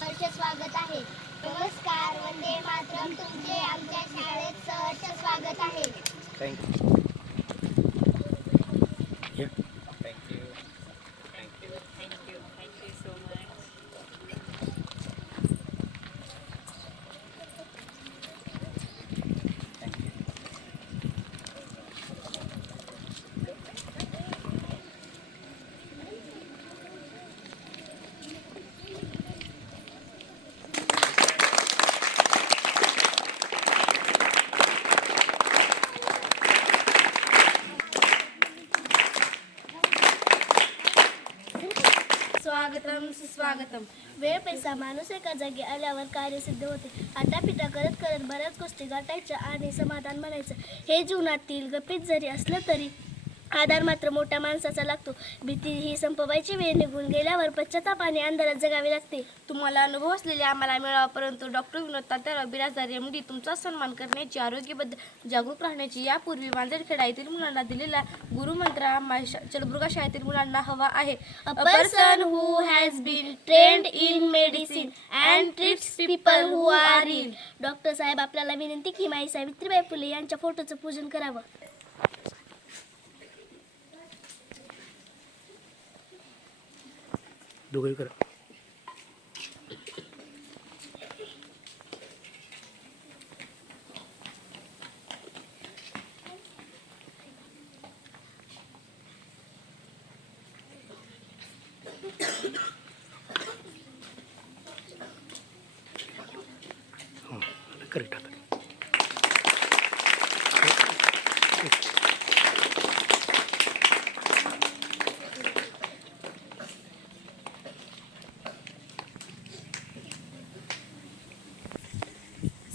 Thank you स्वागत आहे. नमस्कार वंदे मातरम. तुमचे आमच्या शाळेत सहर्ष स्वागत आहे. थँक्यू स्वागतम सुस्वागतम. वेळ पैसा माणूस एका जागी आल्यावर कार्य सिद्ध होते. आटापिटा करत करत बऱ्याच गोष्टी गाठायच्या आणि समाधान म्हणायचं. हे जीवनातील गपित जरी असलं तरी आधार मात्र मोठ्या माणसाचा लागतो. भीती ही संपवायची वेळ निघून गेल्यावर पश्चाताप आणि अंधारात जगावे लागते. तुम्हाला अनुभव असलेले आम्हाला मिळावा परंतु doctor Vinod Tatyarao Birajdar M D तुमचा सन्मान करण्याची आरोग्याबद्दल जागरूक राहण्याची यापूर्वी मांजरखेडा येथील मुलांना दिलेला गुरुमंत्र आम्हा चलबुर्गा शाळेतील मुलांना हवा आहे. Who has been trained in medicine and treats people who are ill. Doctor साहेब आपल्याला विनंती की माई सावित्रीबाई फुले यांच्या फोटोचं पूजन करावं. どこ行くから。うん、だからいたんだ。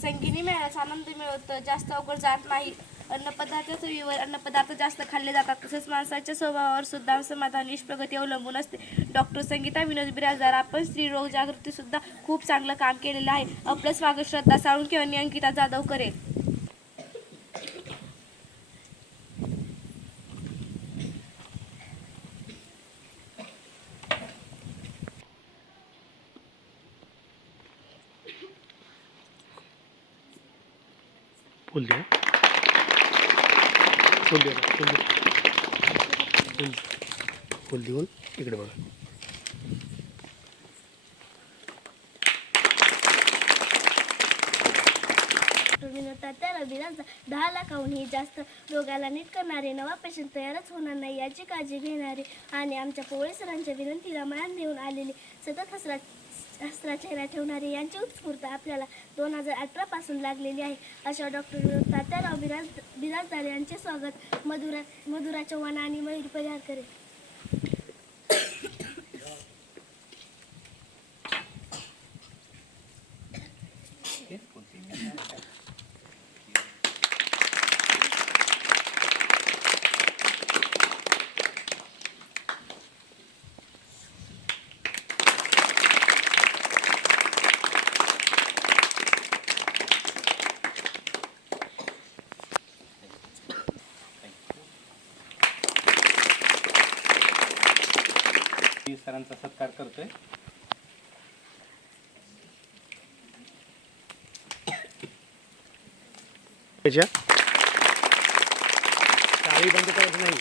संगीने मिळाल्यास आनंद मिळवतो जास्त अवघड जात नाही. अन्नपदार्थ चवीवर अन्नपदार्थ जास्त खाल्ले जातात. तसेच माणसाच्या स्वभावावर सुद्धा समाधान निष्प्रगती प्रगती अवलंबून असते. डॉक्टर संगीता विनोद बिराजदार आपण स्त्री रोग जागृती सुद्धा खूप चांगलं काम केलेलं आहे. आपलं स्वागत श्रद्धा साळुंके आणि अंकिता जाधव करेल. फुल द्या फुल द्या फुल द्या फुल फुल देऊन इकडे बघा. दहा लाखाहून जास्त. रोगाला नीट करणारे नवा पेशंट तयारच होणार नाही याची काळजी घेणारे. आणि आमच्या पोळे सरांच्या विनंतीला मान देऊन आलेले. सतत हसरा हसरा चेहरा ठेवणारे यांची उत्स्फूर्त आपल्याला दोन हजार अठरा पासून लागलेली आहे. अशा डॉक्टर तात्याराव बिराज बिराजदार यांचे स्वागत. मधुरा मधुरा चव्हाण आणि मयूर परिहार करेल सरांचा सत्कार करतोय. टाळी बंद करायचं नाही.